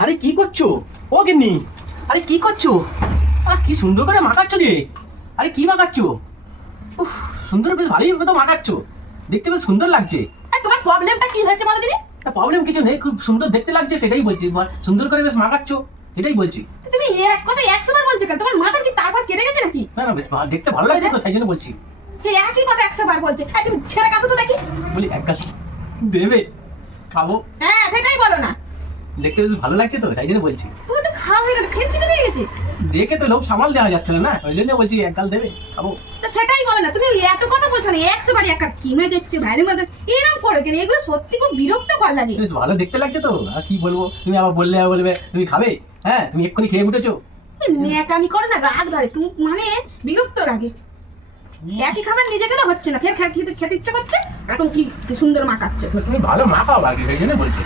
আরে কি করছো? ও গিন্নি, আরে কি করছো? কি সুন্দর করে মাখাচ্ছ রে। আরে কি মাখাচ্ছো? উফ, সুন্দর, বেশ ভালোই তো মাখাচ্ছো, দেখতে বেশ সুন্দর লাগছে। তোমার প্রবলেমটা কি হয়েছে বলো দিদি? প্রবলেম কিছু নেই, খুব সুন্দর দেখতে লাগছে সেটাই বলছি। সুন্দর করে বেশ মাখাচ্ছো এটাই বলছি। তুমি এক কথা 100 বার বলছো কেন? তোমার মাথার কি তারপর কেটে গেছে নাকি? না না, বেশ দেখতে ভালো লাগছে তো সেই জন্য বলছি। এই একই কথা 100 বার বলছে। তুমি ছেড়ে কাছো তো দেখি। বলি এক গাছ দেবে, খাবো। হ্যাঁ সেটাই বলো না। দেখতে বেশ ভালো লাগছে তো সেই জন্য বলছি। তুমি তো খাওয়া হয়ে গেল, ফের খিদে পেয়ে গেছে। দেখে তো লোভ সামাল দেওয়া যাচ্ছে না, ওই জন্য বলছি এক গাল দেবে, খাবো। তো সেটাই বলো না, তুমি এত কথা বলছো না। 100 বার একা কিনে দেখছে ভালো মতো এরকম করো কেন? এগুলো সত্যি খুব বিরক্তকর লাগে। বেশ ভালো দেখতে লাগছে তো, আর কি বলবো। তুমি আবার বলবে তুমি খাবে। হ্যাঁ, তুমি এক্ষুনি খেয়ে উঠেছো। ন্যাকামি করো না, রাগ ধরে তুমি, মানে বিরক্ত লাগে। একই খাবার নিজে খেলে হচ্ছে না, ফের খেতে খেতে ইচ্ছা করছে। এখন কি সুন্দর মাখাচ্ছ। তুমি ভালো মাখাও আর কি, সেই জন্য বলছি।